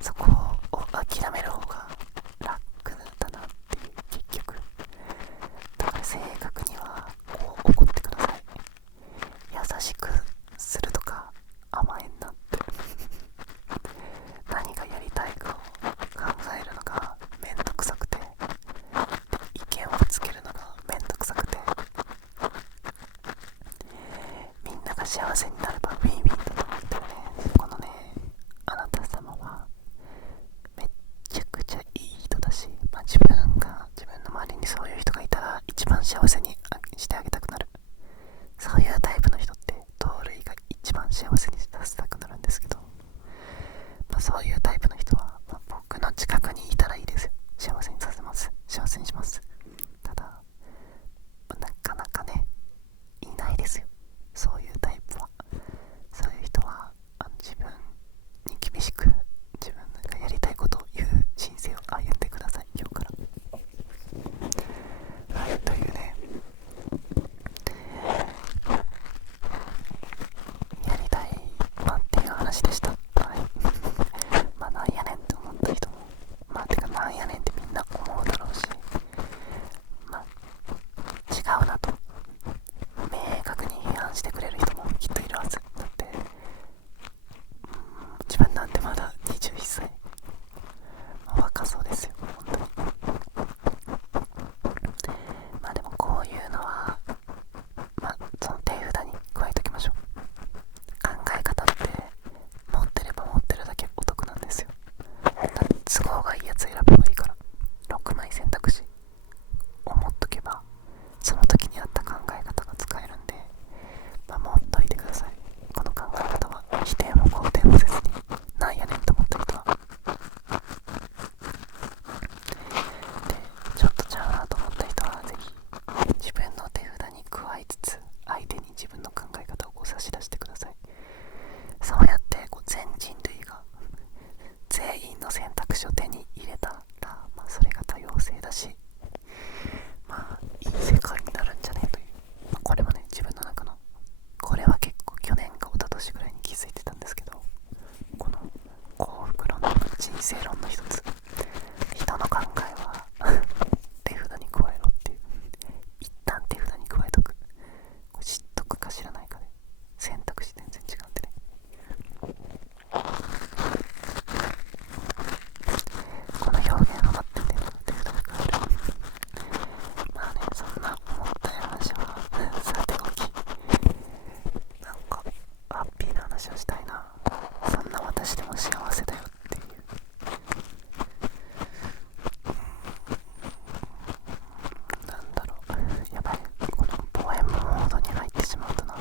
そこを諦める方が楽だなっていう。結局だから正確にはこう怒ってください。優しくするとか甘えんなって何がやりたいかを考えるのがめんどくさくて、意見をぶつけるのがめんどくさくて、みんなが幸せになればウィンウィンだと思ってるね。このね、あなた様はめっちゃくちゃいい人だし、自分の周りにそういう人がいたら一番幸せにしてあげたくなる。そういうタイプの人って同類が一番幸せにさせたくなるんですけど、そういうタイプの人は、僕の近くにいたらいいですよ。幸せにさせます。幸せにします。ただなかなかね、いないですよ、そういうタイプは。そういう人は自分に厳しく自分がやりたいことを言う人生を歩んでください、今日から。はい、というね、やりたいっていう話でした。はいなんやねんって思った人も、てかなんやねんってみんな思うだろうし、違うなと明確に批判してくれる人もきっといるはずだって。自分なんてまだ21歳、若そうですよ、本当に。でもこういうのはその手札に加えておきましょう。考え方って持ってれば持ってるだけお得なんですよ。都合がいいやつ選べばいいから、6枚選択肢を持っとけばその時に合った考え方が使えるんで、持っといてください。この考え方は否定も肯定もせずに、なんやねんと思った人は。で、ちょっとちゃうなと思った人はぜひ自分の手札に加えつつ相手に自分の考え方を差し出してください。そうやって全人類が全員の選択肢を手に入れたら、それが多様性だし、いい世界になるんじゃねえという、これもね、自分の中の、これは結構去年か一昨年ぐらいに気づいてたんですけど、この幸福論の人生論の一つ、人の考えは手札に加えろっていう。一旦手札に加えとく。知っとくか知らないかで選択肢全然違うんでね。この表現ハマってて、手札に加える。そんな思ったような話はさておき、なんかハッピーな話をしたいな。そんな私でも幸せだよっていう。なんだろう、やばい、このポエムモードに入ってしまうとな。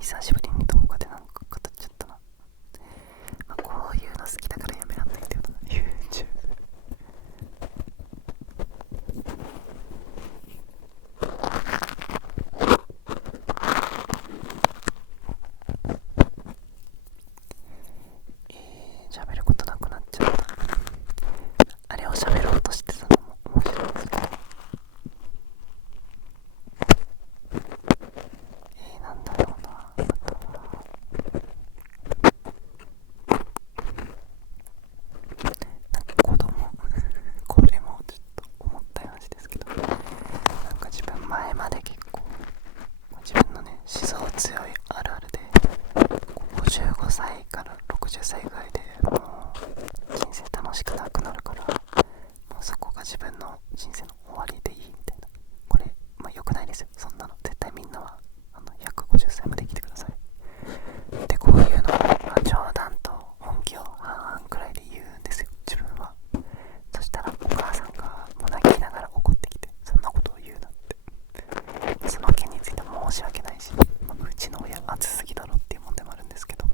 久しぶりに動画でなんか語っちゃったな。こういうの好きだからやめらんないんだよな、 YouTube。喋ることなくなっちゃった。あれを喋ろうとしてたのも面白いですね。なんだろうな、子供これもちょっと思った話ですけど、自分前まで結構自分のね思想強いあるあるで、55歳から60歳ぐらいでもう人生楽しくなくなるから、もうそこが自分の人生の終わりでいいみたいな。これ良くないですよ、そんなの。絶対みんなは150歳まで生きてください。で、こういうの冗談と本気を半々くらいで言うんですよ、自分は。そしたらお母さんがもう泣きながら怒ってきて、そんなことを言うなって。その件について申し訳ないし、うちの親熱すぎだろっていう問題もあるんですけど、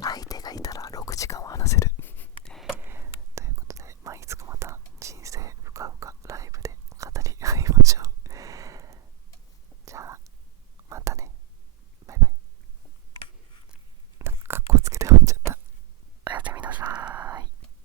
相